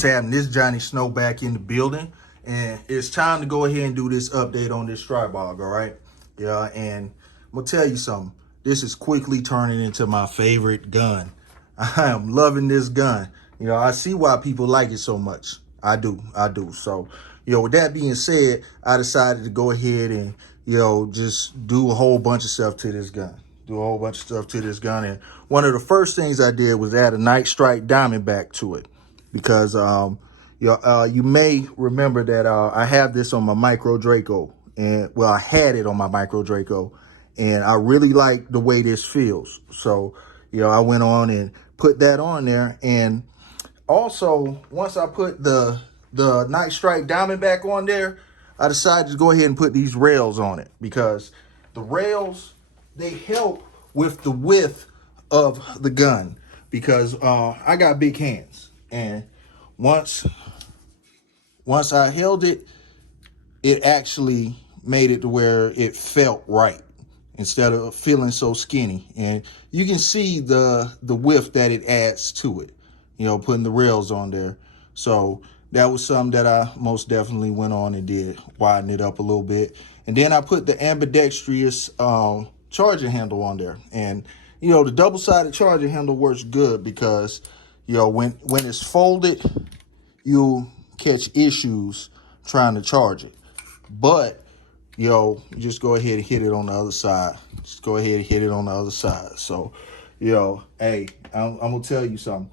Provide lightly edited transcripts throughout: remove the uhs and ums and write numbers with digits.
What's happening? This is Johnny Snow back in the building, and it's time to go ahead and do this update on this Stribog, all right? Yeah, and I'm gonna tell you something. This is quickly turning into my favorite gun. I am loving this gun. You know, I see why people like it so much. I do. So, with that being said, I decided to go ahead and, just do a whole bunch of stuff to this gun. And one of the first things I did was add a Night Strike Diamondback to it. Because you may remember that I have this on my Micro Draco, and I had it on my Micro Draco, and I really like the way this feels. So I went on and put that on there, and also once I put the Night Strike Diamondback on there, I decided to go ahead and put these rails on it, because the rails, they help with the width of the gun, because I got big hands. And once I held it, it actually made it to where it felt right instead of feeling so skinny. And you can see the width that it adds to it, putting the rails on there. So that was something that I most definitely went on and did, widen it up a little bit. And then I put the ambidextrous charging handle on there. And, the double-sided charging handle works good because when it's folded, you'll catch issues trying to charge it. But, just go ahead and hit it on the other side. So, hey, I'm going to tell you something.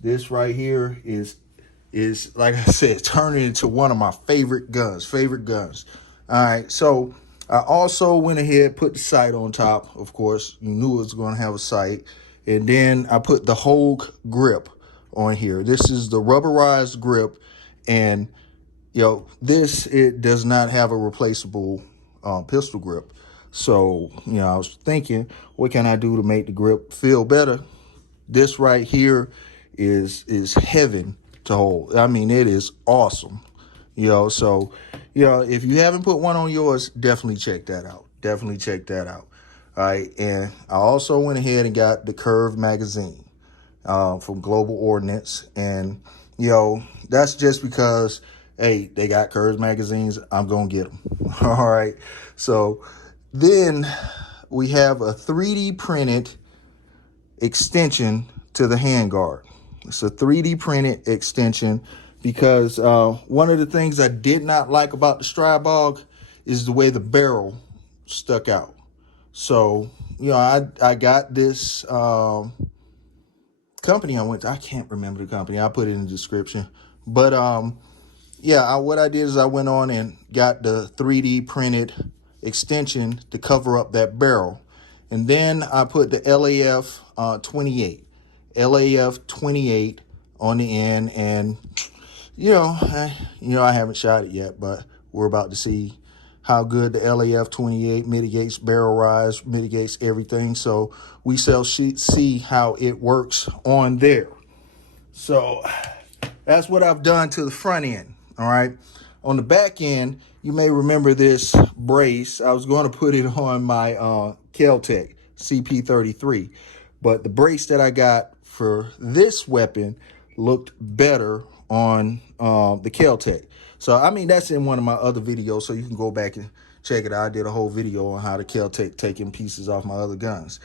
This right here is, like I said, turning into one of my favorite guns. All right, so I also went ahead, put the sight on top. Of course, you knew it was going to have a sight. And then I put the Haga grip on here. This is the rubberized grip, and it does not have a replaceable pistol grip. So I was thinking, what can I do to make the grip feel better? This right here is heaven to hold. I mean, it is awesome. So if you haven't put one on yours, definitely check that out. All right, and I also went ahead and got the curved magazine from Global Ordnance, and that's just because, hey, they got curved magazines. I'm gonna get them. All right, so then we have a 3D printed extension to the handguard. It's a 3D printed extension because one of the things I did not like about the Stribog is the way the barrel stuck out. So, I got this company I went to. I can't remember the company. I'll put it in the description. But, what I did is I went on and got the 3D printed extension to cover up that barrel. And then I put the LAF 28 on the end. And, I haven't shot it yet, but we're about to see how good the LAF 28 mitigates barrel rise, mitigates everything. So we shall see how it works on there. So that's what I've done to the front end. All right. On the back end, you may remember this brace. I was going to put it on my Kel-Tec CP33, but the brace that I got for this weapon looked better on the Kel-Tec. So, I mean, that's in one of my other videos, so you can go back and check it out. I did a whole video on how the Kel-Tec taking pieces off my other guns.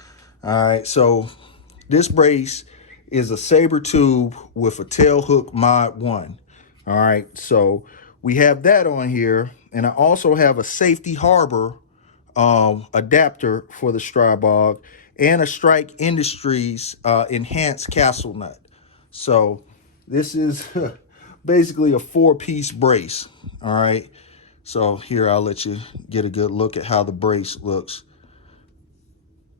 All right, so this brace is a saber tube with a tail hook mod 1. All right, so we have that on here, and I also have a safety harbor adapter for the Stribog and a Strike Industries enhanced castle nut. So this is basically a 4-piece brace. All right, so here I'll let you get a good look at how the brace looks.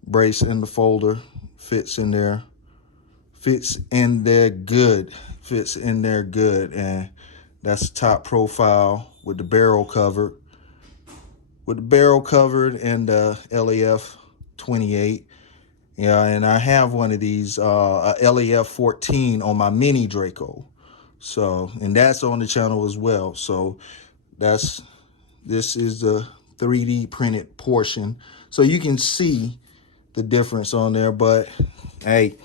Brace in the folder, fits in there good, and that's top profile with the barrel covered, and the LAF 28. Yeah, and I have one of these LAF 14 on my mini Draco. So, and that's on the channel as well. So this is the 3D printed portion. So you can see the difference on there. But hey,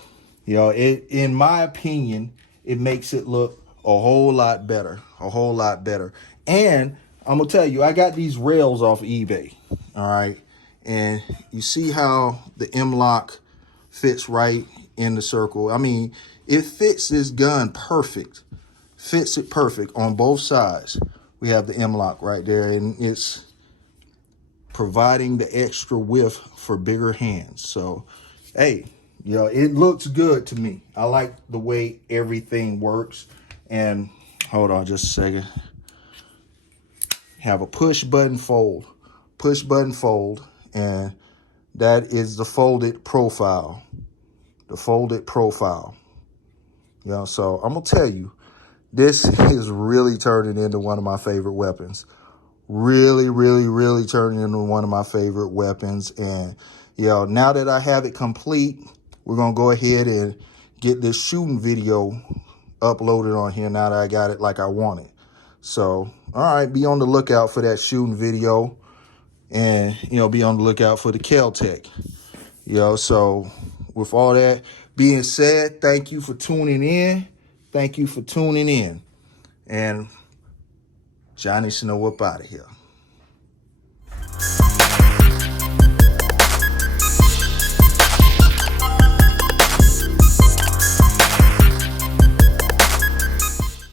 in my opinion, it makes it look a whole lot better, a whole lot better. And I'm gonna tell you, I got these rails off eBay, all right? And you see how the M-lock fits right in the circle. I mean, it fits this gun perfect, fits it perfect on both sides. We have the M-lock right there, and it's providing the extra width for bigger hands. So, hey, you know, it looks good to me. I like the way everything works. And hold on just a second. Have a push button fold, and that is the folded profile, You know, so I'm gonna tell you, this is really turning into one of my favorite weapons. Really turning into one of my favorite weapons. And, you know, now that I have it complete, we're going to go ahead and get this shooting video uploaded on here now that I got it like I want it. So, all right, be on the lookout for that shooting video. And, you know, be on the lookout for the Kel-Tec. You know, so with all that being said, thank you for tuning in. And Johnny Snow up out of here.